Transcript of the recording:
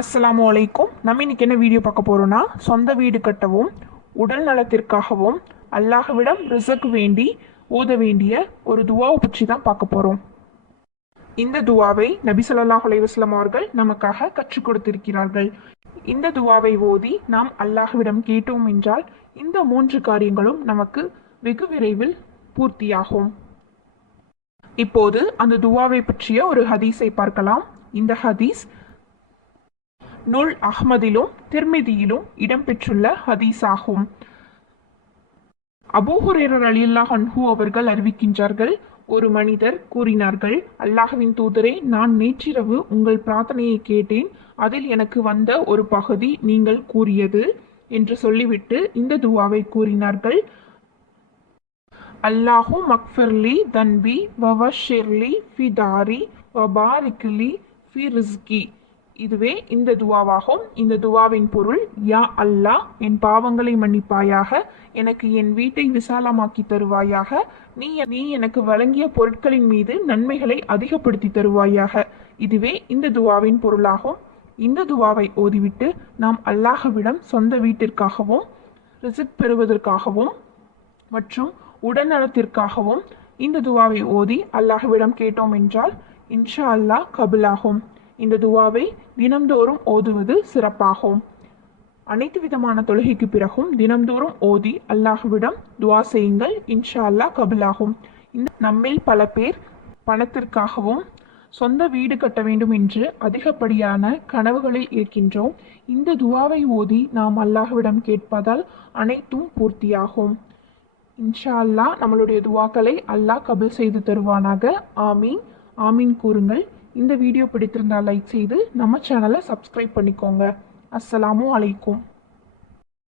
அஸ்லாம் வலைக்கும் நம்ம இன்னைக்கு என்ன வீடியோ பார்க்க போகிறோன்னா சொந்த வீடு கட்டவும் உடல் நலத்திற்காகவும் அல்லாஹ்விடம் ரிசக் வேண்டி ஓத வேண்டிய ஒரு துவாவை பற்றி தான் பார்க்க போகிறோம் இந்த துவாவை நபி சொல்லாஹ் அலைஹி அவர்கள் நமக்காக கற்றுக் கொடுத்திருக்கிறார்கள். இந்த துவாவை ஓதி நாம் அல்லாஹ்விடம் கேட்டோம் என்றால் இந்த மூன்று காரியங்களும் நமக்கு வெகு விரைவில் பூர்த்தியாகும். இப்போது அந்த துவாவை பற்றிய ஒரு ஹதீஸை பார்க்கலாம். இந்த ஹதீஸ் நுல் அஹ்மதிலும் திர்மிதியிலும் இடம்பெற்றுள்ள ஹதீஸ் ஆகும் அபூஹுரேரர் அலியல்லாஹ் அன்ஹு அவர்கள் அறிவிக்கின்றார்கள் ஒரு மனிதர் கூறினார்கள் அல்லாஹுவின் தூதரே நான் நேற்றிரவு உங்கள் பிரார்த்தனையை கேட்டேன் அதில் எனக்கு வந்த ஒரு பகுதி நீங்கள் கூறியது என்று சொல்லிவிட்டு இந்த துவாவை கூறினார்கள். அல்லாஹு மக்ஃபர்லி தன்பி வவஷிர்லி ஃபி தாரி வபாரிக்லி ஃபி ரிஸ்கி இதுவே இந்த துவாவாகும். இந்த துவாவின் பொருள் யா அல்லாஹ் என் பாவங்களை மன்னிப்பாயாக எனக்கு என் வீட்டை விசாலமாக்கி தருவாயாக நீ நீ எனக்கு வழங்கிய பொருட்களின் மீது நன்மைகளை அதிகப்படுத்தி தருவாயாக. இதுவே இந்த துவாவின் பொருளாகும். இந்த துவாவை ஓதிவிட்டு நாம் அல்லாஹவிடம் சொந்த வீட்டிற்காகவும் ரிசிட் பெறுவதற்காகவும் மற்றும் உடல்நலத்திற்காகவும் இந்த துவாவை ஓதி அல்லாஹ்விடம் கேட்டோம் என்றால் இன்ஷா அல்லாஹ் கபிலாகும். இந்த துவாவை தினம்தோறும் ஓதுவது சிறப்பாகும். அனைத்து விதமான தொழுகைக்கு பிறகும் தினம்தோறும் ஓதி அல்லாஹ்விடம் துவா செய்யுங்கள். இன்ஷா அல்லாஹ் கபிலாகும். இந்த நம்மில் பல பேர் பணத்திற்காகவும் சொந்த வீடு கட்ட வேண்டும் என்று அதிகப்படியான கனவுகளில் இருக்கின்றோம் இந்த துவாவை ஓதி நாம் அல்லாஹ்விடம் கேட்பதால் அனைத்தும் பூர்த்தியாகும். இன்ஷா அல்லாஹ் நம்மளுடைய துவாக்களை அல்லாஹ் கபில் செய்து தருவானாக. ஆமீன். ஆமீன் கூறுங்கள். இந்த வீடியோ பிடித்திருந்தால் லைக் செய்து நம்ம சேனலை சப்ஸ்கிரைப் பண்ணிக்கோங்க. அஸ்ஸலாமு அலைக்கும்.